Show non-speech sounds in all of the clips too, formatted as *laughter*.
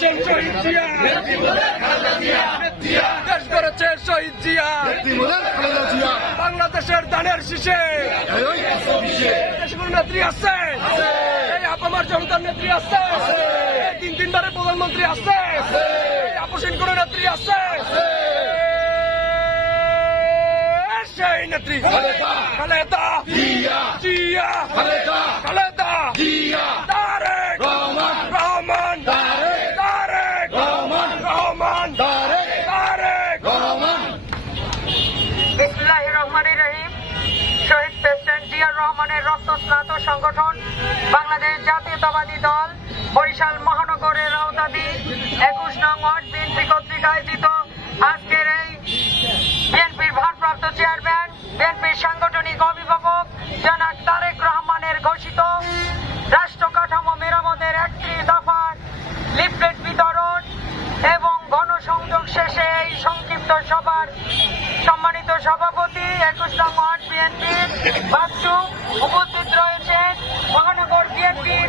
গড়েছেন শহীদ জিয়া দেশ গড়েছে শহীদ জিয়া বাংলাদেশের দানের শীষে। নেত্রী আছে। এই আপামার জনতার নেত্রী আছে। এই তিন তিনবারের প্রধানমন্ত্রী আছে। আপসীন করে নেত্রী আছে। সেই নেত্রী। খালেদা। জিয়া। খালেদা। জিয়ার রহমানের রক্তস্নাত সংগঠন, বাংলাদেশ জাতীয়তাবাদী দল, বরিশাল মহানগরের আওতাধীন একুশ নং ওয়ার্ড বিএনপি কর্তৃক আয়োজিত আজকের এই বিএনপির ভারপ্রাপ্ত চেয়ারম্যান, বিএনপির সাংগঠনিক অভিভাবক জনাব তারেক রহমানের ঘোষিত রাষ্ট্র কাঠামো মেরামতের একত্রিশ দফার লিফলেট বিতরণ এবং গণসংযোগ শেষে এই সংক্ষিপ্ত সভার সম্মানিত সভাপতি একুশ নং ওয়ার্ড বিএনপির বাচ্চু উপস্থিত রয়েছে মহানগর বিএনপির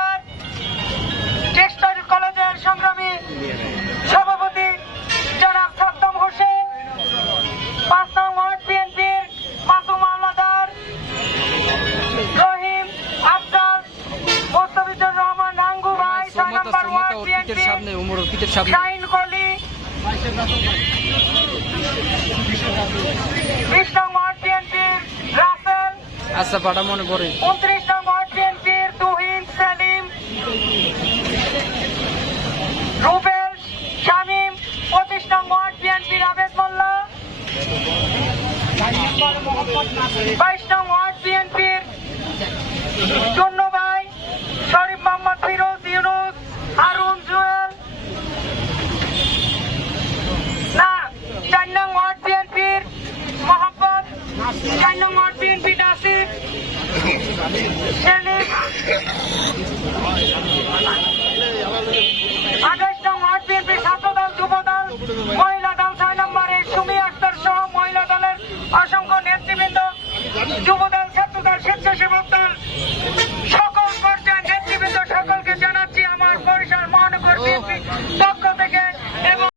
নম্বর সামনে পিঠের ওয়ার্ড বিএনপির রাসেল আচ্ছা পাটা মনে পড়ে উনত্রিশ নং ওয়ার্ড বিএনপির তুহিন সেলিম রুবেল শামীম পঁচিশ নং ওয়ার্ড বিএনপির আবেদ মোল্লা বাইশ নং ওয়ার্ড বিএনপির চন্ন সেলিম *laughs* আঠাশ